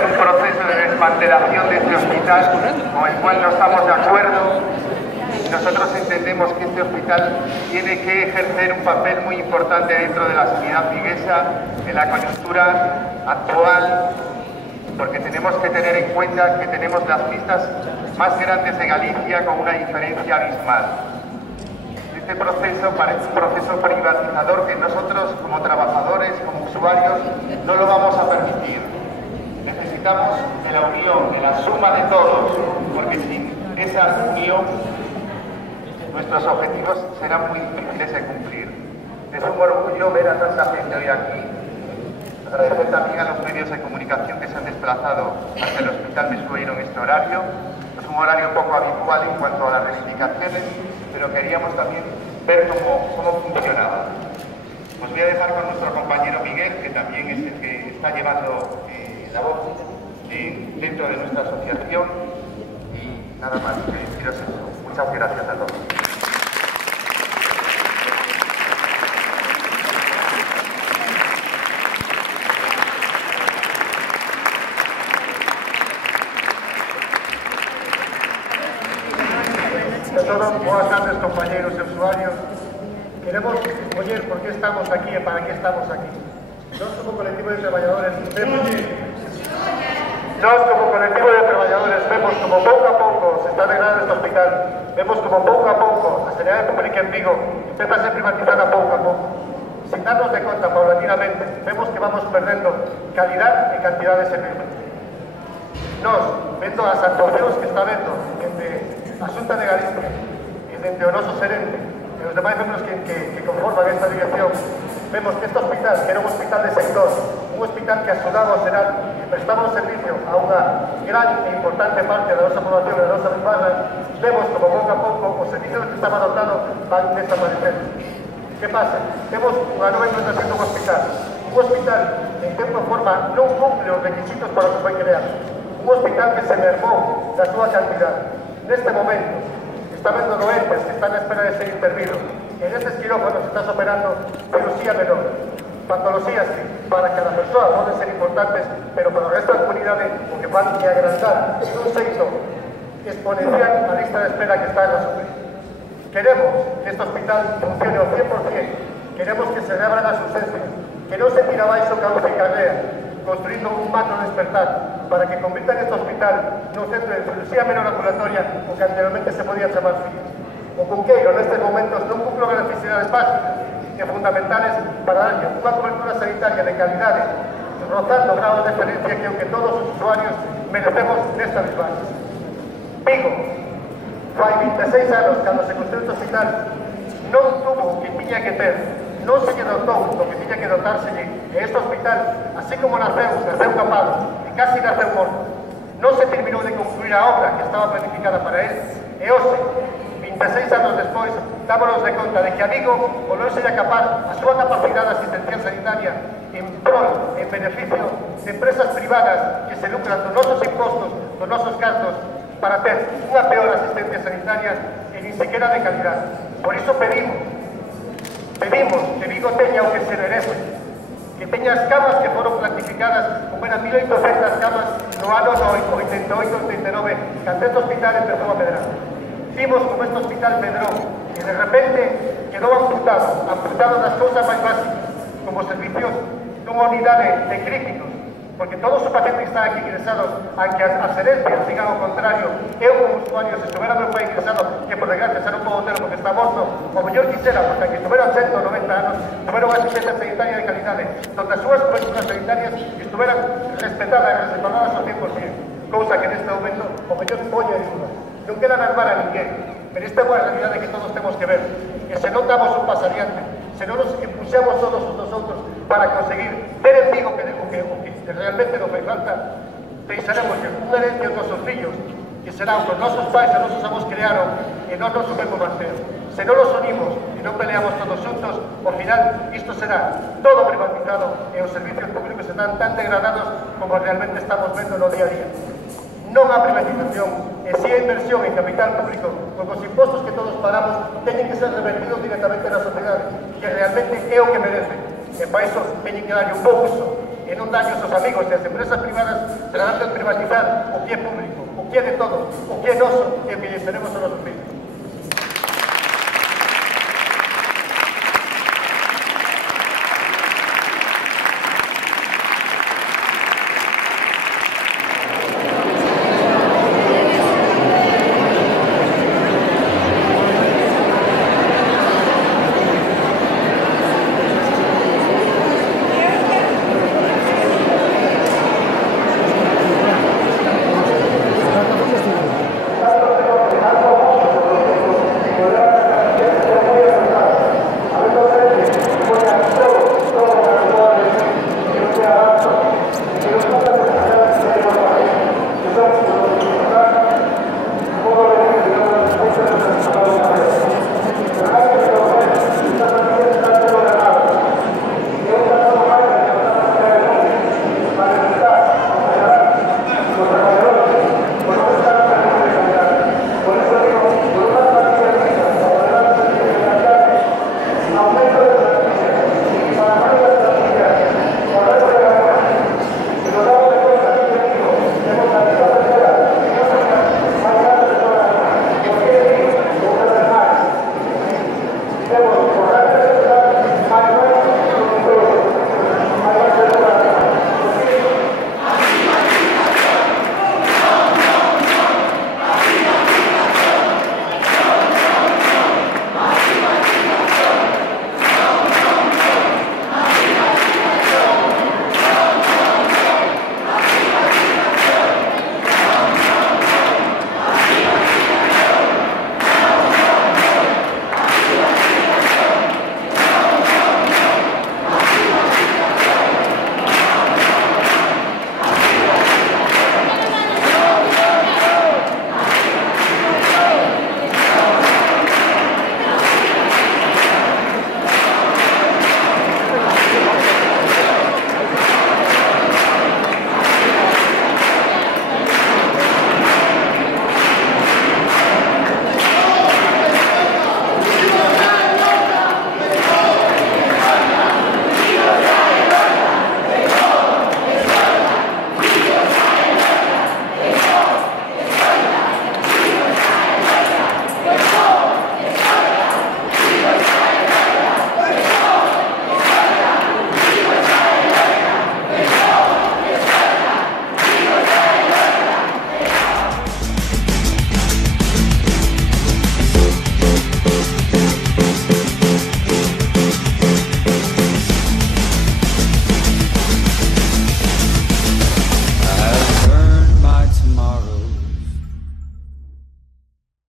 en un proceso de desmantelación de este hospital con el cual no estamos de acuerdo. Nosotros entendemos que este hospital tiene que ejercer un papel muy importante dentro de la sanidad viguesa en la coyuntura actual, porque tenemos que tener en cuenta que tenemos las listas más grandes de Galicia con una diferencia abismal. Este proceso parece un proceso privatizador que nosotros como trabajadores, como usuarios, no lo vamos a permitir. Necesitamos de la unión, de la suma de todos, porque sin esa unión nuestros objetivos serán muy difíciles de cumplir. Es un orgullo ver a tanta gente hoy aquí. Agradecer también a los medios de comunicación que se han desplazado hacia el Hospital Mesueiro en este horario. Es un horario poco habitual en cuanto a las reivindicaciones, pero queríamos también ver cómo funcionaba. Os voy a dejar con nuestro compañero Miguel, que también es el que está llevando la voz dentro de nuestra asociación. Y nada más, que deciros eso. Muchas gracias a todos. Buenas tardes, compañeros y usuarios. Queremos exponer por qué estamos aquí y para qué estamos aquí. Nosotros como colectivo de trabajadores vemos como poco a poco se está degradando este hospital. Vemos como poco a poco la sanidad pública en Vigo empieza a ser privatizada poco a poco. Sin darnos de cuenta, paulatinamente, vemos que vamos perdiendo calidad y cantidad de servicios. Vendo as actuacións que está vendo entre a Xunta de Galicia e entre o noso xerente e os demais membros que conforman esta dirección, vemos que este hospital, que era un hospital de sector, un hospital que axudaba ao xeral e prestaba un servicio a unha gran e importante parte da nosa población e da nosa urbana, vemos como pouco a pouco os servicios que estaban dotando van desaparecendo. Que pasa? Temos unha nova implantación dun hospital que en tempo e forma non cumple os requisitos para o que foi creado. Un hospital que se mermou da súa cantidad. Neste momento, está vendo doentes que están a espera de ser intervidos. En estes quirófanos estás operando cirugía menor. Patologías que para cada persoa poden ser importantes, pero para o resto da comunidade o que van a agrandar un xeito exponencial a lista de espera que están a sufrir. Queremos que este hospital funcione ao 100%. Queremos que se reabran as urgencias, que non se tira baixo cauce e carrea, construindo un macro despertar para que convirtan este hospital nun centro de cirugía menor ambulatoria o que anteriormente se podía chamar FIA. O Cunqueiro nestes momentos non cumpre as necesidades básicas e fundamentales para darlle unha cobertura sanitaria de calidade, rozando grados de excelencia que o que todos os usuarios merecemos nesta desvalla. Vigo, fai 26 anos cando se construiu este hospital, non tuvo o que tiña que ter, non se lle dotou o que tiña que dotárselle, e este hospital, así como naceu capado e casi naceu morto, non se terminou de concluir a obra que estaba planificada para él, e hoxe, 26 anos despois, dámonos de conta de que a Vigo o non sería capaz a súa capacidade asistencial sanitaria en prol, en beneficio de empresas privadas que se lucran dos nosos impostos, dos nosos gastos, para ter unha peor asistencia sanitaria e nin sequera de calidad. Por iso pedimos que Vigo teña o que se merece, que teña as camas que foron planificadas como eran 1.800 camas no ano 88-89, cando este hospital empezou a medrar. Vimos como este hospital medrou e de repente quedou amputado das cousas máis básicas, como servicios dunha unidade de críticos, porque todos os pacientes que están aquí ingresados, aunque as herencias digan o contrario, eu como usuario, se estuvera meu pai ingresado, que por desgracia xa non podo ter porque está morto, o mellor quixera, porque aunque estuvera 80 ou 90 anos, estuvera unha asistencia sanitaria de calidade, donde as súas políticas sanitarias estuveran respetadas e respaldadas ao 100%, cousa que neste momento o mellor poña en duda. Non queda narvar a ninguén, pero esta é unha realidade que todos temos que ver, que se non damos un paso adiante, se non nos empuxamos todos os nosotros para conseguir ter en Vigo que realmente non fai falta, deixaremos unha herencia aos nosos fillos, que será o que os nosos pais e os nosos avós crearon e non nos supemos manter. Se non nos unimos e non peleamos todos xuntos, ao final isto será todo privatizado e os servicios públicos están tan degradados como realmente estamos vendo no día a día. Non a privatización, e si a inversión en capital público, con os impostos que todos pagamos, teñen que ser revertidos directamente na sociedade, que realmente é o que merece. E para iso teñen que darlle un bo uso, e e non daño aos amigos e as empresas privadas tratando de privatizar o que é público, o que é de todos, o que é noso e o que lle tenemos aos nosos fillos.